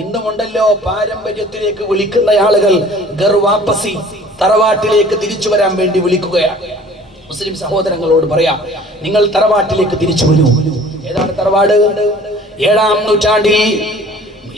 ഇന്നുമുണ്ടല്ലോ പാരമ്പര്യത്തിലേക്ക് വിളിക്കുന്ന ആളുകൾ ഗർവാപ്പസി തറവാട്ടിലേക്ക് തിരിച്ചു വരാൻ വേണ്ടി വിളിക്കുകയാണ്. മുസ്ലിം സഹോദരങ്ങളോട് പറയാം നിങ്ങൾ തറവാട്ടിലേക്ക് തിരിച്ചു വരൂ. ഏതാണ് തറവാട്? ഏഴാം നൂറ്റാണ്ടിൽ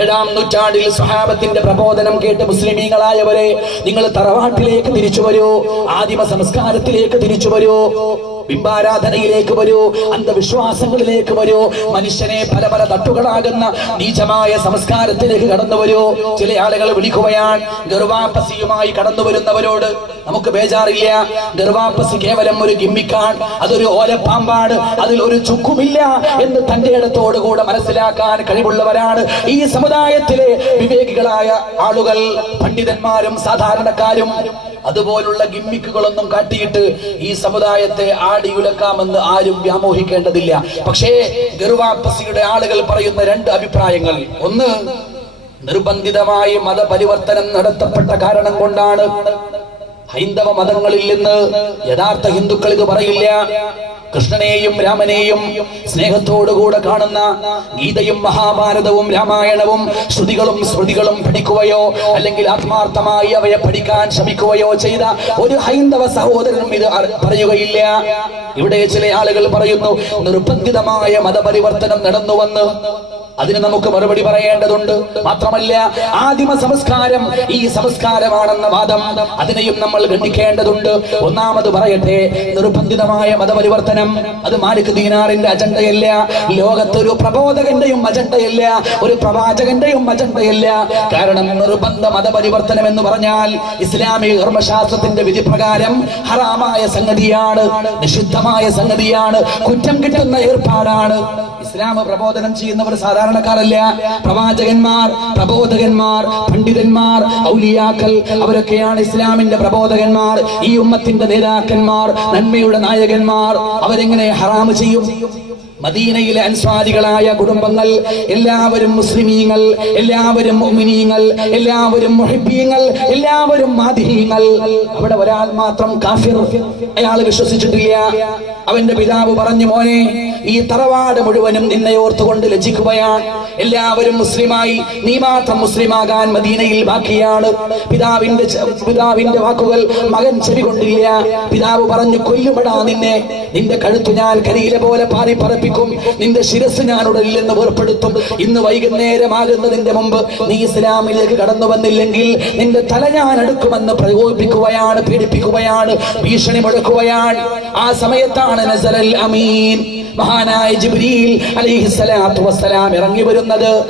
ഏഴാം നൂറ്റാണ്ടിൽ സ്വഹാബത്തിന്റെ പ്രബോധനം കേട്ട് മുസ്ലിമീങ്ങളായവരെ നിങ്ങൾ തറവാട്ടിലേക്ക് തിരിച്ചു വരൂ ആദിമ സംസ്കാരത്തിലേക്ക് തിരിച്ചു വരൂ. ബിംബാരാധനയിലേക്ക് വരൂ അന്ധവിശ്വാസങ്ങളിലേക്ക് വരൂ മനുഷ്യനെ പല പല തട്ടുകളാകുന്ന നീചമായ സംസ്കാരത്തിലേക്ക് കടന്നു വരൂ. ചില ആളുകൾ വിളിക്കുകയാണ് ഗർവാപ്പസിയുമായി കടന്നു വരുന്നവരോട് നമുക്ക് ബേജാറില്ല. ഗർവാപ്പസി കേവലം ഒരു ഗിമ്മിക്കാണ് അതൊരു ഓലപ്പാമ്പാണ് അതിൽ ഒരു ചുക്കുമില്ല എന്ന് തന്റെ ഇടത്തോടുകൂടെ മനസ്സിലാക്കാൻ കഴിവുള്ളവരാണ് ഈ സമുദായത്തിലെ വിവേകികളായ ആളുകൾ പണ്ഡിതന്മാരും സാധാരണക്കാരും. അതുപോലുള്ള ഗിമ്മിക്കുകളൊന്നും കാട്ടിയിട്ട് ഈ സമുദായത്തെ ആടിയുലക്കാമെന്ന് ആരും വ്യാമോഹിക്കേണ്ടതില്ല. പക്ഷേ ഗർവാപ്പസിയുടെ ആളുകൾ പറയുന്ന രണ്ട് അഭിപ്രായങ്ങൾ. ഒന്ന് നിർബന്ധിതമായി മതപരിവർത്തനം നടത്തപ്പെട്ട കാരണം കൊണ്ടാണ് ഹൈന്ദവ മതങ്ങളിൽ നിന്ന് യഥാർത്ഥ ഹിന്ദുക്കൾ ഇത് പറയില്ല. കൃഷ്ണനെയും രാമനെയും സ്നേഹത്തോടുകൂടെ കാണുന്ന ഗീതയും മഹാഭാരതവും രാമായണവും ശ്രുതികളും സ്മൃതികളും പഠിക്കുകയോ അല്ലെങ്കിൽ ആത്മാർത്ഥമായി അവയെ പഠിക്കാൻ ശ്രമിക്കുകയോ ചെയ്ത ഒരു ഹൈന്ദവ സഹോദരനും ഇത് പറയുകയില്ല. ഇവിടെ ചില ആളുകൾ പറയുന്നു നിർബന്ധിതമായ മതപരിവർത്തനം നടന്നുവന്ന്. അതിന് നമുക്ക് മറുപടി പറയേണ്ടതുണ്ട്. മാത്രമല്ല ആദിമ സംസ്കാരം ഈ സംസ്കാരമാണെന്ന വാദം അതിനെയും നമ്മൾ ഖണ്ഡിക്കേണ്ടതുണ്ട്. ഒന്നാമത് പറയട്ടെ നിർബന്ധിതമായ മതപരിവർത്തനം. അത് മാലിക് ദീനാറിന്റെ അജണ്ടയല്ല. ലോകത്തൊരു പ്രബോധകന്റെയും അജണ്ടയല്ല. ഒരു പ്രവാചകന്റെയും അജണ്ടയല്ല. കാരണം നിർബന്ധ മതപരിവർത്തനം എന്ന് പറഞ്ഞാൽ ഇസ്ലാമിക കർമ്മശാസ്ത്രത്തിന്റെ വിധി പ്രകാരം ഹറാമായ സംഗതിയാണ് നിഷിദ്ധമായ സംഗതിയാണ് കുറ്റം കിട്ടുന്ന ഏർപ്പാടാണ്. ഇസ്ലാം പ്രബോധനം ചെയ്യുന്നവർ സാധാരണക്കാരല്ല. പ്രവാചകന്മാർ പ്രബോധകന്മാർ പണ്ഡിതന്മാർ ഔലിയാക്കൾ അവരൊക്കെയാണ് ഇസ്ലാമിന്റെ പ്രബോധകന്മാർ ഈ ഉമ്മത്തിന്റെ നേതാക്കന്മാർ നന്മയുടെ നായകന്മാർ. അവരെങ്ങനെ ഹറാമ് ചെയ്യും? മദീനയിലെ അൻസ്വാരികളായ കുടുംബങ്ങൾ എല്ലാവരും മുസ്ലിമീങ്ങൾ എല്ലാവരും മുഅ്മിനീങ്ങൾ എല്ലാവരും മുഹിബീങ്ങൾ എല്ലാവരും മാതിഹീങ്ങൾ അവിടെ ഒരാൾ മാത്രം കാഫിർ. അയാൾ വിശ്വസിച്ചിട്ടില്ല. അവന്റെ പിതാവ് പറഞ്ഞു മോനെ ഈ തറവാട് മുഴുവനും നിന്നെ ഓർത്തുകൊണ്ട് ലജ്ജിക്കുകയാണ്. എല്ലാവരും മുസ്ലിമായി നീ മാത്രം മുസ്ലിമാകാൻ മദീനയിൽ ബാക്കിയാണ്. പിതാവിന്റെ പിതാവിന്റെ വാക്കുകൾ മകൻ ചെവി കൊണ്ടില്ല. പിതാവ് പറഞ്ഞു കൊല്ലുമടാ നിന്നെ. നിന്റെ കഴുത്തു ഞാൻ കരിയിലെ പോലെ പാറി പറപ്പിക്കും നിന്റെ ശിരസ് ഞാൻ ഉടലില്ലെന്ന് വേർപ്പെടുത്തും. ഇന്ന് വൈകുന്നേരമാകുന്നതിന്റെ മുമ്പ് നീ ഇസ്ലാമിലേക്ക് കടന്നു വന്നില്ലെങ്കിൽ നിന്റെ തല ഞാൻ എടുക്കുമെന്ന് പ്രകോപിപ്പിക്കുകയാണ് പീഡിപ്പിക്കുകയാണ് ഭീഷണി മുഴക്കുകയാണ് ആ സമയത്താണ് നസറൽ അമീൻ. മഹാനായ ജിബ്രീൽ അലൈഹിസ്സലാത്തു വസ്സലാം ഇറങ്ങി വരുന്നത്.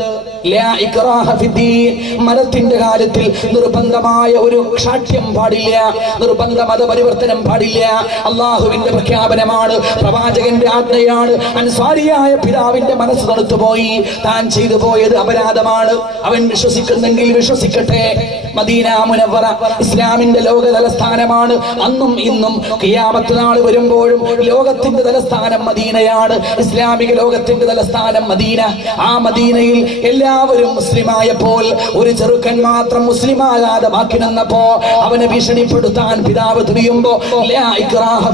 മരത്തിന്റെ കാര്യത്തിൽ നിർബന്ധമായ ഒരു സാക്ഷ്യം പാടില്ല. നിർബന്ധ മതപരിവർത്തനം പാടില്ല. അള്ളാഹുവിന്റെ പ്രഖ്യാപനമാണ് പ്രവാചകന്റെ ആജ്ഞയാണ്. അനുസാരിയായ പിതാവിന്റെ മനസ്സ് തണുത്തുപോയി താൻ ചെയ്തു പോയത് അപരാധമാണ്. അവൻ വിശ്വസിക്കുന്നെങ്കിൽ വിശ്വസിക്കട്ടെ. മദീന മുനവറ ഇസ്ലാമിന്റെ ലോക തലസ്ഥാനമാണ്. അന്നും ഇന്നും കിയാമത്ത് നാൾ വരുമ്പോഴും ലോകത്തിന്റെ തലസ്ഥാനം മദീനയാണ്. ഇസ്ലാമിക ലോകത്തിന്റെ തലസ്ഥാനം മദീന. ആ മദീനയിൽ എല്ലാവരും മുസ്ലിമായപ്പോൾ ഒരു ചെറുക്കൻ മാത്രം മുസ്ലിമാകാതെ ബാക്കി നിന്നപ്പോ അവനെ ഭീഷണിപ്പെടുത്താൻ പിതാവ്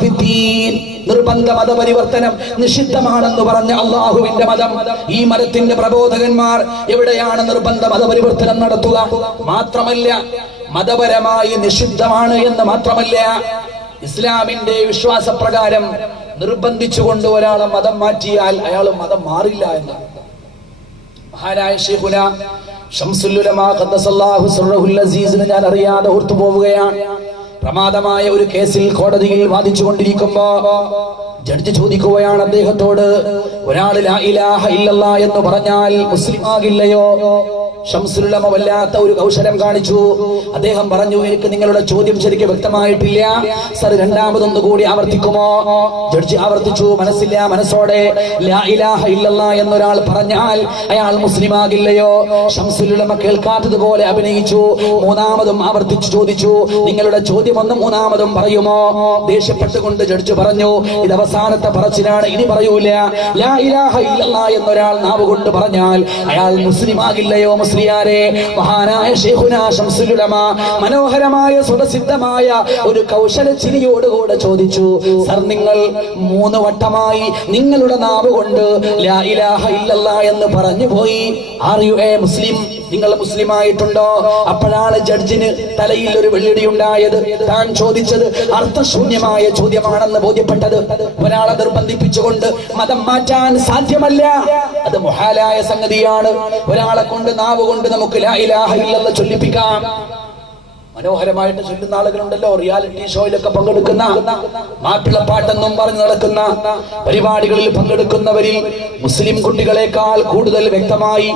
ഫിദ്ദീൻ. നിർബന്ധ മതപരിവർത്തനം നിഷിദ്ധമാണെന്ന് പറഞ്ഞ അള്ളാഹുവിന്റെ മതം. ഈ മതത്തിന്റെ പ്രബോധകന്മാർ എവിടെയാണ് നിർബന്ധ മതപരിവർത്തനം നടത്തുക? മാത്രമല്ല മതപരമായി നിഷിദ്ധമാണ് എന്ന് മാത്രമല്ല ഇസ്ലാമിന്റെ വിശ്വാസപ്രകാരം നിർബന്ധിച്ചുകൊണ്ട് ഒരാളെ മതം മാറ്റിയാൽ അയാൾ മതം മാറില്ല എന്നാണ് മഹാനായ ഷെയ്ഖുന ഞാൻ അറിയാതെ ഓർത്തു പോവുകയാണ്. പ്രമാദമായ ഒരു കേസിൽ കോടതിയിൽ വാദിച്ചു കൊണ്ടിരിക്കുമ്പോ ജഡ്ജി ചോദിക്കുകയാണ് അദ്ദേഹത്തോട് ഒരാൾ എന്ന് പറഞ്ഞാൽ മുസ്ലിം ആകില്ലയോ? ഷംസുലുലമ വല്ലാത്ത ഒരു കൗശലം കാണിച്ചു. അദ്ദേഹം പറഞ്ഞു എനിക്ക് നിങ്ങളുടെ ചോദ്യം ശരിക്കും വ്യക്തമായിട്ടില്ല. സർ രണ്ടാമതൊന്നു കൂടി ആവർത്തിക്കുമോ? ജഡ്ജി ആവർത്തിച്ചു. മനസ്സില്ല മനസ്സോടെ. ലാ ഇലാഹ എന്നൊരാൾ പറഞ്ഞാൽ അയാൾ മുസ്ലിം ആകില്ലയോ ഷംസുലുലമ കേൾക്കാത്തതുപോലെ അഭിനയിച്ചു. മൂന്നാമതും ആവർത്തിച്ചു ചോദിച്ചു നിങ്ങളുടെ ചോദ്യം ഒന്ന് മൂന്നാമതും പറയുമോ? ദേഷ്യപ്പെട്ടുകൊണ്ട് ജഡ്ജി പറഞ്ഞു ഇത് അവസാനത്തെ പറച്ചിലാണ് ഇനി പറയൂല. ലാ ഇലാഹ എന്നൊരാൾ നാവ് കൊണ്ട് പറഞ്ഞാൽ അയാൾ മുസ്ലിം ആകില്ലയോ മുസ്ലിയാരെ മഹാനായ ഷെയ്ഖുന മനോഹരമായ സുഖസിദ്ധമായ ഒരു കൗശല ചിരിയോടുകൂടെ ചോദിച്ചു സർ നിങ്ങൾ മൂന്ന് വട്ടമായി നിങ്ങളുടെ നാവ് കൊണ്ട് ലാ ഇലാഹ ഇല്ലല്ലാ എന്ന് പറഞ്ഞു പോയി ആർ യു എ മുസ്ലിം നിങ്ങൾ മുസ്ലിം ആയിട്ടുണ്ടോ അപ്പോഴാണ് ജഡ്ജിന് തലയിൽ ഒരു വെള്ളിടി ഉണ്ടായത്. താൻ ചോദിച്ചത് അർത്ഥശൂന്യമായ ചോദ്യമാണെന്ന് ബോധ്യപ്പെട്ടത്. ഒരാളെ നിർബന്ധിപ്പിച്ചുകൊണ്ട് മതം മാറ്റാൻ സാധ്യമല്ല. അത് മുഹാലായ സംഗതിയാണ്. ഒരാളെ കൊണ്ട് നാവ് കൊണ്ട് നമുക്ക് ലാ ഇലാഹ ഇല്ലല്ലാ ചൊല്ലിപ്പിക്കാം. മനോഹരമായിട്ട് ചൊല്ലുന്ന ആളുകളുണ്ടല്ലോ. റിയാലിറ്റി ഷോയിലൊക്കെ പങ്കെടുക്കുന്ന മാപ്പിളപ്പാട്ടെന്നും പറഞ്ഞു നടക്കുന്ന പരിപാടികളിൽ പങ്കെടുക്കുന്നവരിൽ മുസ്ലിം കുട്ടികളെക്കാൾ കൂടുതൽ വ്യക്തമായി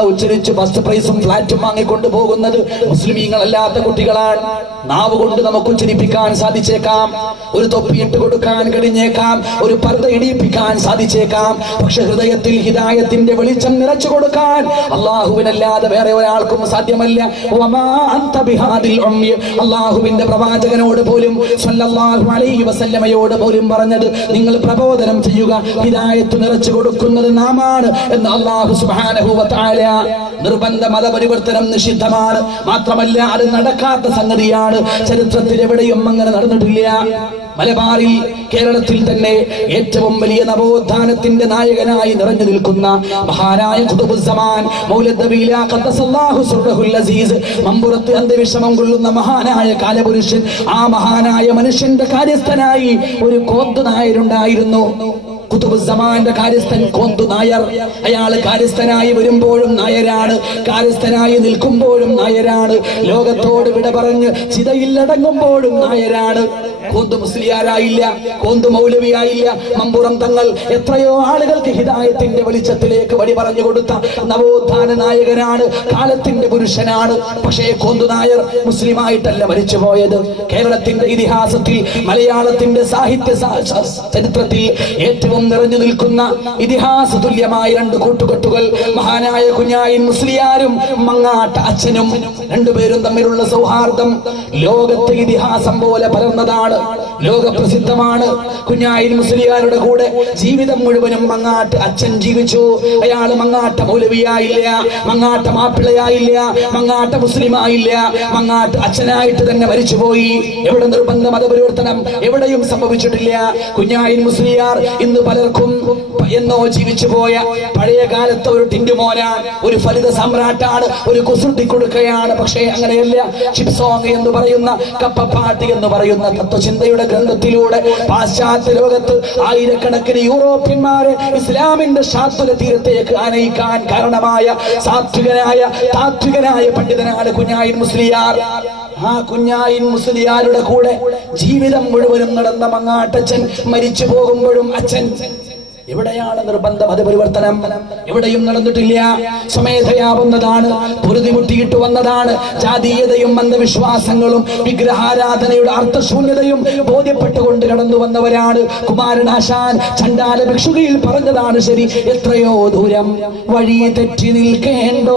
ഉച്ചരിച്ച് ഫസ്റ്റ് പ്രൈസും ഫ്ലാറ്റും വാങ്ങിക്കൊണ്ട് പോകുന്നത് മുസ്ലിമീങ്ങളല്ലാത്ത കുട്ടികളാണ് നാവ് കൊണ്ട് നമുക്ക് ഉച്ചരിപ്പിക്കാൻ സാധിച്ചേക്കാം. ഒരു തൊപ്പി ഇട്ട് കൊടുക്കാൻ കഴിഞ്ഞേക്കാം. ഒരു പർദ്ദ ഇടിയിപ്പിക്കാൻ സാധിച്ചേക്കാം. പക്ഷെ ഹൃദയത്തിൽ ഹിതായത്തിന്റെ വെളിച്ചം നിറച്ചു കൊടുക്കാൻ അള്ളാഹുവിനല്ലാതെ വേറെ ഒരാൾക്കും സാധ്യമല്ല. അള്ളാഹുവിന്റെ പ്രവാചകനോട് പോലും അലൈഹി വസല്ലമയോട് പോലും പറഞ്ഞത് നിങ്ങൾ പ്രബോധനം ചെയ്യുക ഹിദായത്ത് നിറച്ചു കൊടുക്കുന്നത് നാമാണ് എന്ന് അള്ളാഹു സുബ്ഹാനഹു വ നിർബന്ധ മതപരിവർത്തനം നിഷിദ്ധമാണ്. മാത്രമല്ല അത് നടക്കാത്ത സംഗതിയാണ്. ചരിത്രത്തിൽ എവിടെയും അങ്ങനെ നടന്നിട്ടില്ല. മലബാറിൽ കേരളത്തിൽ തന്നെ ഏറ്റവും വലിയ നവോത്ഥാനത്തിന്റെ നായകനായി നിറഞ്ഞു നിൽക്കുന്ന മഹാനായ സുബ്ഹുൽ അസീസ് കൊള്ളുന്ന മഹാനായ കാലപുരുഷൻ ആ മഹാനായ മനുഷ്യന്റെ കാര്യസ്ഥനായി ഒരു കോത്തു നായരുണ്ടായിരുന്നു. കുതുബുസമാന്റെ കാര്യസ്ഥൻ കോന്തു നായർ. അയാൾ കാര്യസ്ഥനായി വരുമ്പോഴും നായരാണ് കാര്യസ്ഥനായി നിൽക്കുമ്പോഴും നായരാണ് ലോകത്തോട് വിട പറഞ്ഞ് ചിതയിലടങ്ങുമ്പോഴും നായരാണ്. കോന്തു മുസ്ലിയാരായില്ല കോന്തു മൗലവിയായില്ല. മമ്പുറം തങ്ങൾ എത്രയോ ആളുകൾക്ക് ഹിതായത്തിന്റെ വെളിച്ചത്തിലേക്ക് വഴി പറഞ്ഞു കൊടുത്ത നവോത്ഥാന നായകനാണ് കാലത്തിന്റെ പുരുഷനാണ്. പക്ഷേ കോന്തു നായർ മുസ്ലിമായിട്ടല്ല മരിച്ചുപോയത്. കേരളത്തിന്റെ ഇതിഹാസത്തിൽ മലയാളത്തിന്റെ സാഹിത്യ ചരിത്രത്തിൽ ഏറ്റവും നിറഞ്ഞു നിൽക്കുന്ന ഇതിഹാസ തുല്യമായ രണ്ട് കൂട്ടുകെട്ടുകൾ മഹാനായ കുഞ്ഞായിൻ മുസ്ലിയാരും മങ്ങാട്ട അച്ഛനും രണ്ടുപേരും തമ്മിലുള്ള സൗഹാർദ്ദം ലോകത്തെ ഇതിഹാസം പോലെ പരന്നതാണ്. ആള് ലോകപ്രസിദ്ധമാണ്. കുഞ്ഞായിൻ മുസ്ലിയാരുടെ കൂടെ ജീവിതം മുഴുവനും മങ്ങാട്ട് അച്ഛൻ ജീവിച്ചു. അയാൾ മങ്ങാട്ട മൗലവിയായില്ല മങ്ങാട്ട മാപ്പിളയായില്ല മങ്ങാട്ട മുസ്ലിമായില്ല മങ്ങാട്ട് അച്ഛനായിട്ട് തന്നെ മരിച്ചുപോയി. എവിടെ നിർബന്ധ മതപരിവർത്തനം എവിടെയും സംഭവിച്ചിട്ടില്ല. കുഞ്ഞായിൻ മുസ്ലിയാർ ഇന്ന് പലർക്കും എന്നോ ജീവിച്ചു പോയ പഴയ കാലത്തെ ഒരു ടിൻഡുമോനാണ് ഒരു ഫലിത സമ്രാട്ടാണ് ഒരു കുസൃതി കൊടുക്കുകയാണ് പക്ഷേ അങ്ങനെയല്ല ചിപ്സോങ് എന്ന് പറയുന്ന കപ്പപ്പാട്ട് എന്ന് പറയുന്ന തത്വചിന്തയുടെ ഗ്രന്ഥത്തിലൂടെ പാശ്ചാത്യ ലോകത്ത് ആയിരക്കണക്കിന് യൂറോപ്യന്മാരെ ഇസ്ലാമിന്റെ ശാസ്ത്ര തീരത്തേക്ക് ആനയിക്കാൻ കാരണമായ സാത്വികനായ താത്വികനായ പണ്ഡിതനാണ് കുഞ്ഞായിൻ മുസ്ലിയാർ. ആ കുഞ്ഞായിൻ മുസ്ലിയാരുടെ കൂടെ ജീവിതം മുഴുവനും നടന്ന മങ്ങാട്ടച്ഛൻ മരിച്ചു പോകുമ്പോഴും അച്ഛൻ എവിടെയാണ് നിർബന്ധ? മതപരിവർത്തനം എവിടെയും നടന്നിട്ടില്ല. സ്വമേധയാവുന്നതാണ്. പൊരുതിമുട്ടിയിട്ട് വന്നതാണ്. ജാതീയതയും അന്ധവിശ്വാസങ്ങളും വിഗ്രഹാരാധനയുടെ അർത്ഥശൂന്യതയും ബോധ്യപ്പെട്ടുകൊണ്ട് കടന്നു വന്നവരാണ് കുമാരനാശാൻ. ചണ്ടാല ഭിക്ഷുകയിൽ പറഞ്ഞതാണ് ശരി. എത്രയോ ദൂരം വഴി തെറ്റി നിൽക്കേണ്ടോ?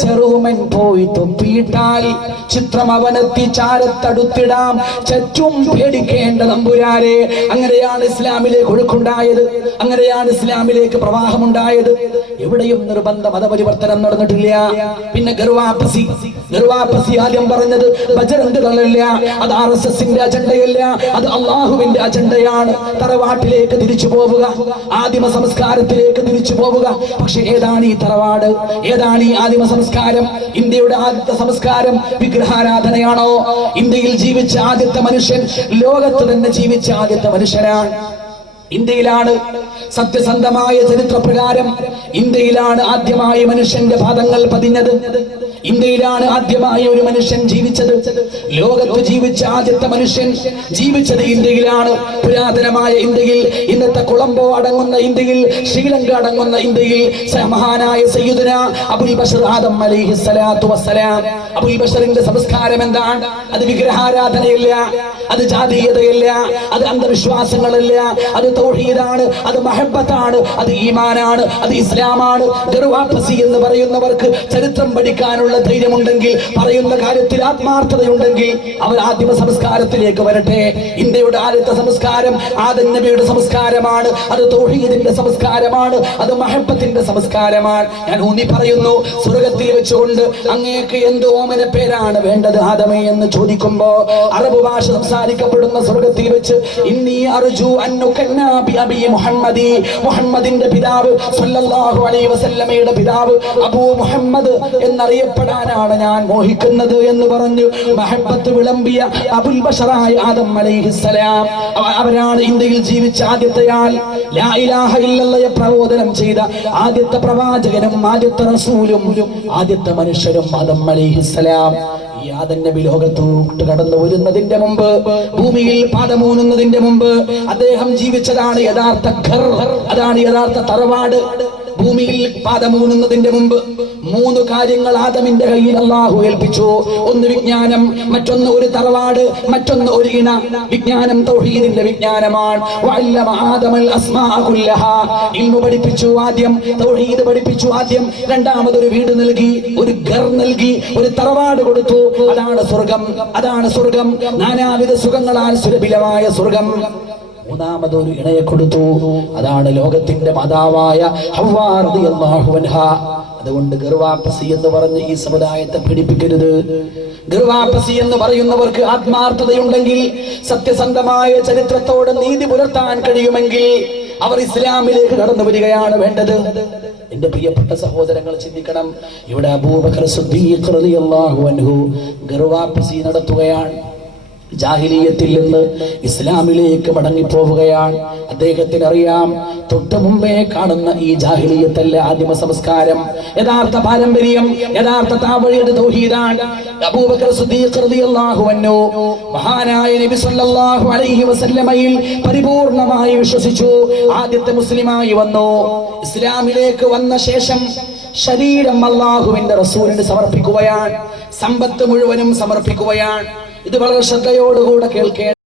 ചെറുമൻ പോയി തൊപ്പിയിട്ടാൽ ചിത്രം അവനെത്തി ചാരത്തടുത്തിടാം. ചറ്റും പേടിക്കേണ്ട നമ്പുരാരെ. അങ്ങനെയാണ് ഇസ്ലാമിലേക്ക് ഒഴുക്കുണ്ടായത് അങ്ങനെയാണ് ഇസ്ലാമിലേക്ക് പ്രവാഹമുണ്ടായത്. എവിടെയും നിർബന്ധ മതപരിവർത്തനം നടന്നിട്ടില്ല. പിന്നെ ഗർവാപ്പസി. ഗർവാപ്പസി ആദ്യം പറഞ്ഞത് ബജറംഗ് ദളല്ല അത് ആർ എസ് എസിന്റെ അജണ്ടയല്ല. അത് അള്ളാഹുവിന്റെ അജണ്ടയാണ്. തറവാട്ടിലേക്ക് തിരിച്ചു പോവുക. ആദിമ സംസ്കാരത്തിലേക്ക് തിരിച്ചു പോവുക. പക്ഷെ ഏതാണ് ഈ തറവാട്? ഏതാണ് ഈ ആദിമ സംസ്കാരം? ഇന്ത്യയുടെ ആദ്യത്തെ സംസ്കാരം വിഗ്രഹാരാധനയാണോ? ഇന്ത്യയിൽ ജീവിച്ച ആദ്യത്തെ മനുഷ്യൻ ലോകത്ത് തന്നെ ജീവിച്ച ആദ്യത്തെ മനുഷ്യനാണ്. ഇന്ത്യയിലാണ് സത്യസന്ധമായ ചരിത്രപ്രകാരം ഇന്ത്യയിലാണ് ആദ്യമായി മനുഷ്യന്റെ പാദങ്ങൾ പതിഞ്ഞത്. ഇന്ത്യയിലാണ് ആദ്യമായി ഒരു മനുഷ്യൻ ജീവിച്ചത്. ലോകത്ത് ജീവിച്ച ആദ്യത്തെ മനുഷ്യൻ ജീവിച്ചത് ഇന്ത്യയിലാണ്. പുരാതനമായ ഇന്ത്യയിൽ ഇന്നത്തെ കൊളംബോ അടങ്ങുന്ന ഇന്ത്യയിൽ ശ്രീലങ്ക അടങ്ങുന്ന ഇന്ത്യയിൽ മഹാനായ സയ്യുദന അബുൽ ബഷർ ആദം അലൈഹി സ്വലാത്തു വസ്സലാം. അബുൽ ബഷറിന്റെ സംസ്കാരം എന്താണ്? അത് വിഗ്രഹാരാധനയില്ല അത് ജാതീയതയില്ല അത് അന്ധവിശ്വാസങ്ങളില്ല അത് തൗഹീദാണ് അത് മഹബത്താണ് അത് ഈമാനാണ് അത് ഇസ്ലാമാണ്. ദർവാപ്സി എന്ന് പറയുന്നവർക്ക് ചരിത്രം പഠിക്കാനുള്ള ധൈര്യമുണ്ടെങ്കിൽ പറയുന്ന കാര്യത്തിൽ ആത്മാർത്ഥതയുണ്ടെങ്കിൽ അവർ ആദ്യമ സംസ്കാരത്തിലേക്ക് വരട്ടെ. ഇന്ത്യയുടെ ആദ്യത്തെ സംസ്കാരം ആദൻ നബിയുടെ സംസ്കാരമാണ്. അത് തൗഹീദിന്റെ സംസ്കാരമാണ് അത് മഹബത്തിന്റെ സംസ്കാരമാണ്. ഞാൻ ഊന്നി പറയുന്നു സ്വർഗത്തിൽ വെച്ചുകൊണ്ട് അങ്ങേക്ക് എന്ത് ഓമന പേരാണ് വേണ്ടത് ആദമേ എന്ന് ചോദിക്കുമ്പോ അറബ് ഭാഷ സംസാരിക്കപ്പെടുന്ന സ്വർഗത്തിൽ വെച്ച് ഇന്നീ അർജു അബി മുഹമ്മദി മുഹമ്മദിന്റെ പിതാവ് സല്ലല്ലാഹു അലൈഹി വസല്ലമയുടെ പിതാവ് അബൂ മുഹമ്മദ് എന്നറിയപ്പെടാനാണ് ഞാൻ മോഹിക്കുന്നത് എന്ന് പറഞ്ഞു മഹബത്ത് വിളമ്പിയ അബുൽ ബഷറായ ആദം അലൈഹിസ്സലാം അവ- അവരാണ് ഇന്ത്യയിൽ ജീവിച്ച ആദ്യത്തെ ആൾ. ലാ ഇലാഹ ഇല്ലല്ലയെ പ്രബോധനം ചെയ്ത ആദ്യത്തെ പ്രവാചകനും ആദ്യത്തെ റസൂലും ആദ്യത്തെ മനുഷ്യരും ആദം അലൈഹിസ്സലാം ആദം നബി ലോകത്തോട്ട് കടന്നു വരുന്നതിന്റെ മുമ്പ് ഭൂമിയിൽ പാദമൂന്നുന്നതിന്റെ മുമ്പ് അദ്ദേഹം ജീവിച്ചതാണ് യഥാർത്ഥ അതാണ് യഥാർത്ഥ തറവാട്. ഭൂമിയിൽ പാദമൂന്നുന്നതിന്റെ മുമ്പ് മൂന്ന് കാര്യങ്ങൾ ആദമിന്റെ കയ്യിൽ അള്ളാഹു ഏൽപ്പിച്ചു. ഒന്ന് വിജ്ഞാനം മറ്റൊന്ന് ഒരു തറവാട് മറ്റൊന്ന് ഒരു ഇണ. വിജ്ഞാനം തൗഹീദിന്റെ വിജ്ഞാനമാണ്. ഇൽമു പഠിപ്പിച്ചു ആദ്യം തൗഹീദ് പഠിപ്പിച്ചു ആദ്യം. രണ്ടാമതൊരു വീട് നൽകി ഒരു ഘർ നൽകി ഒരു തറവാട് കൊടുത്തു. അതാണ് സ്വർഗം അതാണ് സ്വർഗം. നാനാവിധ സുഖങ്ങളാൽ സുലഭിലമായ സ്വർഗം. മൂന്നാമതൊരു ഇണയെ കൊടുത്തു. അതാണ് ലോകത്തിന്റെ മാതാവായ അതുകൊണ്ട് ഗർവാപ്പസി എന്ന് പറഞ്ഞ് ഈ സമുദായത്തെ പിടിപ്പിക്കരുത് ഗർവാപ്പസി എന്ന് പറയുന്നവർക്ക് ആത്മാർത്ഥതയുണ്ടെങ്കിൽ സത്യസന്ധമായ ചരിത്രത്തോട് നീതി പുലർത്താൻ കഴിയുമെങ്കിൽ അവർ ഇസ്ലാമിലേക്ക് കടന്നു വരികയാണ് വേണ്ടത്. എന്റെ പ്രിയപ്പെട്ട സഹോദരങ്ങൾ ചിന്തിക്കണം. ഇവിടെ അബൂബക്കർ റളിയല്ലാഹു അൻഹു നടത്തുകയാണ്. ജാഹിലീയത്തിൽ നിന്ന് ഇസ്ലാമിലേക്ക് മടങ്ങിപ്പോവുകയാണ്. അദ്ദേഹത്തിന് അറിയാം തൊട്ടു മുമ്പേ കാണുന്ന ഈ ജാഹിലീയത്തല്ല ആദിമ സംസ്കാരം. യഥാർത്ഥ പാരമ്പര്യം യഥാർത്ഥ താവഴിയുടെ തൗഹീദാണ്. അബൂബക്കർ സിദ്ദീഖ് റളിയല്ലാഹു അൻഹു മഹാനായ നബി സല്ലല്ലാഹു അലൈഹി വസല്ലമയിൽ പരിപൂർണമായി വിശ്വസിച്ചു. ആദ്യത്തെ മുസ്ലിമായി വന്നു. ഇസ്ലാമിലേക്ക് വന്ന ശേഷം ശരീരം അള്ളാഹുവിന്റെ റസൂലിന് സമർപ്പിക്കുകയാണ്. സമ്പത്ത് മുഴുവനും സമർപ്പിക്കുകയാണ്. ഇത് വളരെ ശ്രദ്ധയോടുകൂടെ കേൾക്കേണ്ട